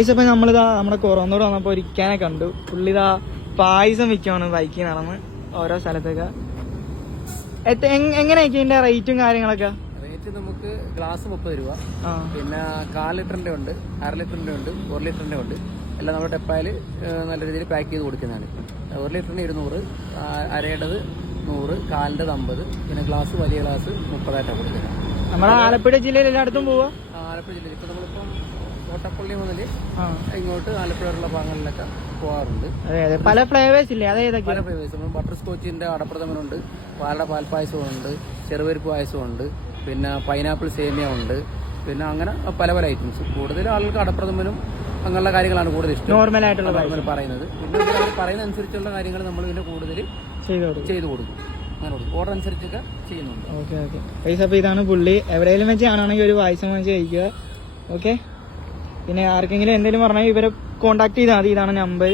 അപ്പൊ നമ്മളിതാ നമ്മുടെ കൊറോന്നോട് വന്നപ്പോ ഒരിക്കാനെ കണ്ടു. പുള്ളിതാ പായസം വിൽക്കുവാണ് ബൈക്കിൽ നടന്ന് ഓരോ സ്ഥലത്തൊക്കെ. എങ്ങനെയൊക്കെ ഇതിന്റെ റേറ്റും കാര്യങ്ങളൊക്കെ? റേറ്റ് നമുക്ക് ഗ്ലാസ് 30 രൂപ, പിന്നെ 1/4 ലിറ്ററിന്റെ ഉണ്ട്, 1/2 ലിറ്ററിന്റെ ഉണ്ട്, 1 ലിറ്ററിന്റെ ഉണ്ട്. എല്ലാം നമ്മുടെ ടെപ്പായിൽ നല്ല രീതിയിൽ പാക്ക് ചെയ്ത് കൊടുക്കുന്നതാണ്. 1 ലിറ്ററിന് 200, അരയുടേത് 100, 1/4ന്റെ 50, പിന്നെ ഗ്ലാസ് വലിയ ഗ്ലാസ് 30 കൊടുക്കുന്നത്. നമ്മുടെ ആലപ്പുഴ ജില്ലയിൽ എല്ലായിടത്തും പോവാ. ആലപ്പുഴ ജില്ലയിൽ ഇപ്പൊ നമ്മളിപ്പം കോട്ടപ്പള്ളി മുതൽ ഇങ്ങോട്ട് ആലപ്പുഴയുള്ള ഭാഗങ്ങളിലൊക്കെ പോകാറുണ്ട്. പല ഫ്ലേവേഴ്സ് ഇല്ലേ? പല ഫ്ലേവേഴ്സ്. ബട്ടർ സ്കോച്ചിന്റെ അടപ്രഥമനുണ്ട്, പാലട പാൽപ്പായസമുണ്ട്, ചെറുപരിപ്പ് പായസമുണ്ട്, പിന്നെ പൈനാപ്പിൾ സേമിയ ഉണ്ട്, പിന്നെ അങ്ങനെ പല പല ഐറ്റംസ്. കൂടുതൽ ആളുകൾക്ക് അടപ്രഥമനും അങ്ങനെയുള്ള കാര്യങ്ങളാണ് കൂടുതൽ ഇഷ്ടം, നോർമൽ പറയുന്നത്. പിന്നെ അവർ പറയുന്ന അനുസരിച്ചുള്ള കാര്യങ്ങൾ നമ്മൾ ഇതിന്റെ കൂടുതൽ ചെയ്തു കൊടുക്കും. അങ്ങനെ ഓർഡർ അനുസരിച്ചൊക്കെ ചെയ്യുന്നുണ്ട്. ഓക്കെ. പൈസ അപ്പൊ ഇതാണ് പുള്ളി. എവിടെയെങ്കിലും വെച്ച് ആണെങ്കിൽ ഒരു പായസം വാങ്ങിച്ച് കഴിക്കുക. ഓക്കെ. പിന്നെ ആർക്കെങ്കിലും എന്തെങ്കിലും പറഞ്ഞാൽ ഇവരെ കോൺടാക്ട് ചെയ്താൽ മതി. ഇതാണ് നമ്പർ.